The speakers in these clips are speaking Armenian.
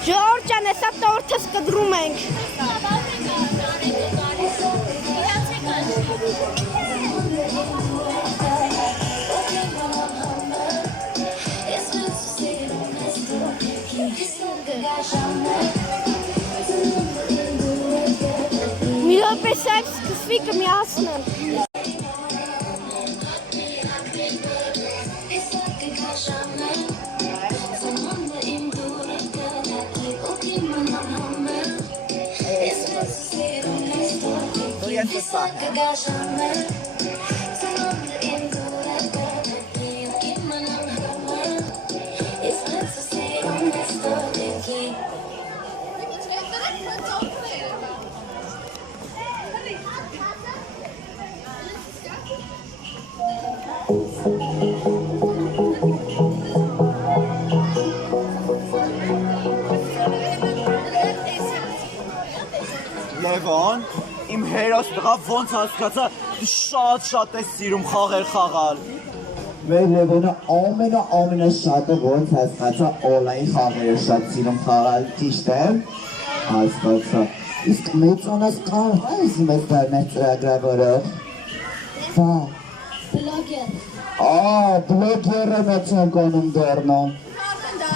Ժողովուրդ ջան, հեսա տորթը սկդրում ենք։ Մի րոպե սայվ սկսվի կմիացնեմ։ Լևոն, իմ հերոս տղա ոնց հասկացա շատ է սիրում խաղեր խաղալ։ Մեր Լևոնը ամենաշատը ոնց հասկացա օնլայն խաղերը շատ սիրում խաղալ, ճիշտ է։ Հասկացա։ Իսկ մեծանաս կարող ես մեզ դառնալ ծրագրավորող։ Բա։ Բլոգերը մեծ անկանում դառնամ։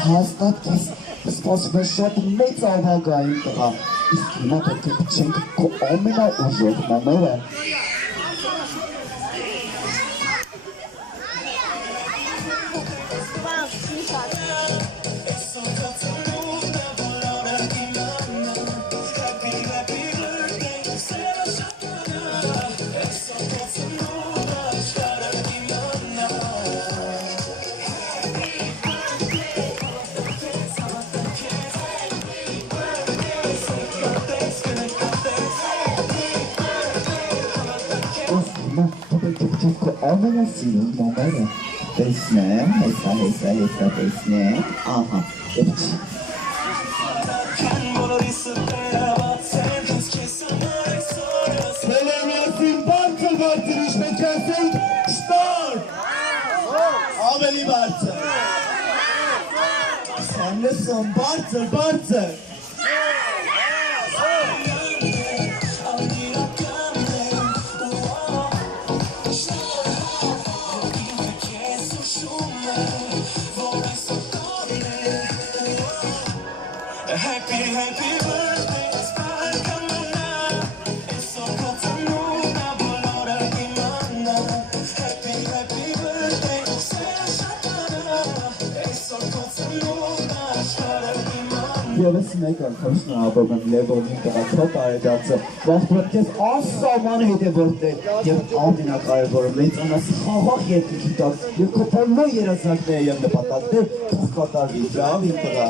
Հաստատ քեզ սպասում է շատ մեծ ավագային տղա։ Իսկ հիմա պետք է փչենք քո ամենաուժեղ մամերը։ Ամենասիրուն մամերը, տեսնեմ, հեսա տեսնեմ, ահա, էպչի։ Հելենասին բարձր իշպետ կասենք, շտար, ավելի բարձր, սանլսում բարձր, Happy birthday, spark coming up. It's so good to know that we're not a demon. Happy birthday, say it's so good to know that we're a demon. Եվս մեկ անգամ շնորհավորում եմ Լևոնին տղա տարեդարձը, վախտորդ քեզ անսահման հետևորդներ և ամենակարևորը մեծանաս խաղաղ երկնքի տակ և քո բոլոր երազանքները և նպատակներ թող կատարվի, բրավ իմ տղա։